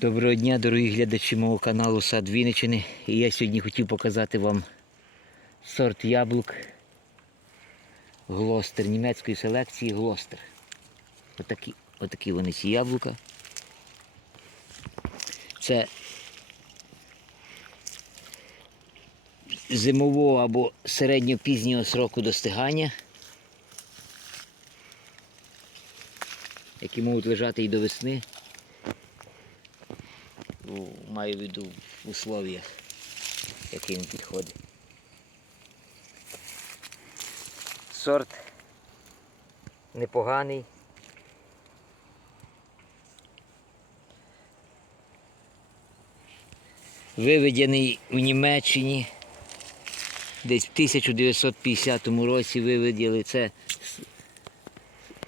Доброго дня, дорогі глядачі мого каналу Сад Вінничини. І я сьогодні хотів показати вам сорт яблук Глостер, німецької селекції Глостер. Отакі, отакі вони ці яблука. Це зимового або середньопізнього сроку достигання, які можуть лежати і до весни. Маю в виду в условиях, які він підходить. Сорт непоганий. Виведений у Німеччині. Десь в 1950 році виведели. Це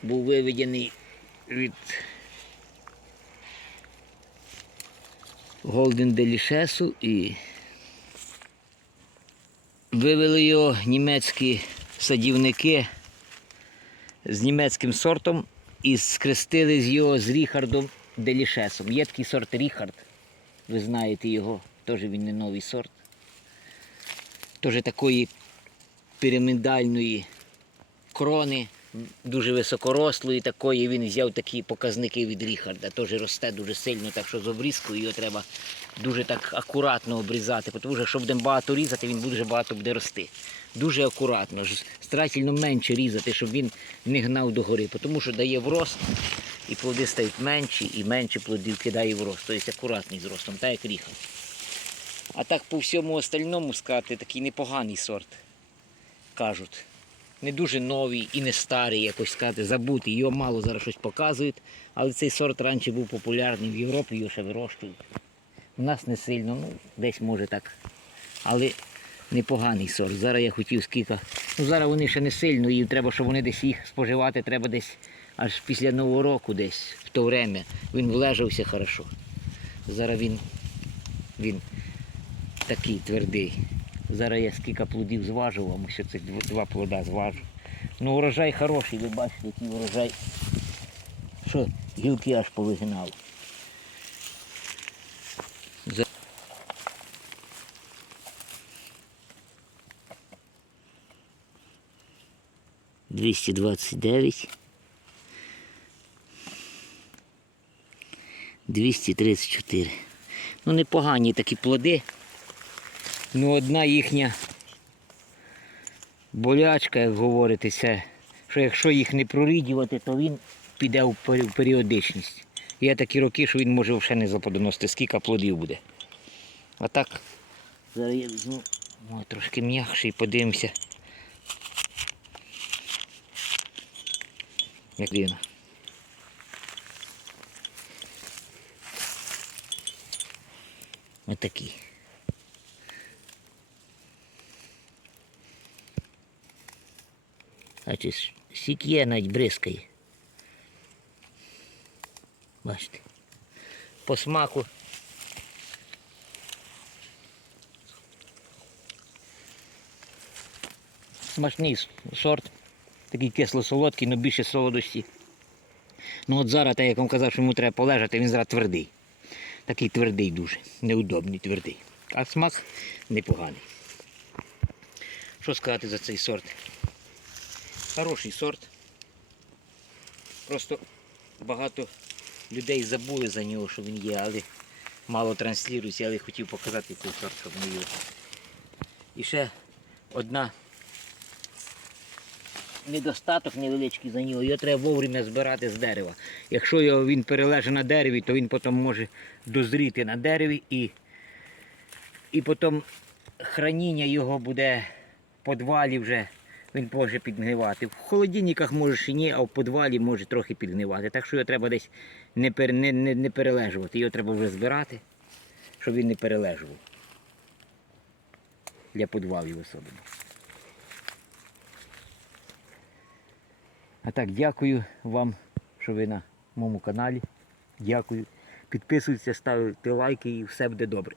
був виведений від Голден Делішесу і вивели його німецькі садівники з німецьким сортом і скрестили з його з Ріхардом Делішесом. Є такий сорт Ріхард, ви знаєте його, теж він не новий сорт. Теж такої пірамідальної крони, дуже високорослої такої. Він взяв такі показники від Ріхарда. Теж росте дуже сильно, так що з обрізкою його треба дуже так акуратно обрізати, тому що якщо будемо багато різати, він дуже багато буде рости. Дуже акуратно, старательно менше різати, щоб він не гнав догори, тому що дає врост, і плоди стають менші, і менше плодів кидає в рост. Тобто акуратний з ростом, так як Ріхард. А так по всьому остальному сказати, такий непоганий сорт, кажуть. Не дуже новий і не старий, якось сказати, забутий. Його мало зараз щось показують, але цей сорт раніше був популярний в Європі, його ще вирощують. У нас не сильно, ну десь може так. Але непоганий сорт. Зараз я хотів скільки. Ну зараз вони ще не сильно, і треба, щоб вони десь їх споживати, треба десь аж після Нового року, десь в то время. Він влежався хорошо. Зараз він, він такий твердий. Зараз я скільки плодів зважив, вам ще цих два плода зважу. Ну урожай хороший, ви бачите, який урожай. Що гілки аж повигинав. За- Двісті двадцять дев'ять. Двісті тридцять чотири. Ну непогані такі плоди. Ну, одна їхня болячка, як говоритися, що якщо їх не прорідювати, то він піде в періодичність. Є такі роки, що він може взагалі не заподоносити, скільки плодів буде. А так, зараз о, трошки м'якше і подивимося. Як він. Отакий. А чи сік є, навіть бризкає. Бачите. По смаку. Смачний сорт. Такий кисло-солодкий, але більше солодості. Ну от зараз, так як вам казав, що йому треба полежати, він зараз твердий. Такий твердий дуже, неудобний, твердий. А смак непоганий. Що сказати за цей сорт? Хороший сорт. Просто багато людей забули за нього, що він є, але мало транслюється, але хотів показати цей сорт, щоб не його. І ще одна недостаток невеличкий за нього, його треба вовремя збирати з дерева. Якщо його він перележе на дереві, то він потім може дозріти на дереві і, і потім храніння його буде в підвалі вже, він може підгнивати. В холодильниках може ще ні, а в підвалі може трохи підгнивати. Так що його треба десь не, пер, не, не, не перележувати. Його треба вже збирати, щоб він не перележував. Для підвалів особливо. А так, дякую вам, що ви на моєму каналі. Дякую. Підписуйтесь, ставте лайки і все буде добре.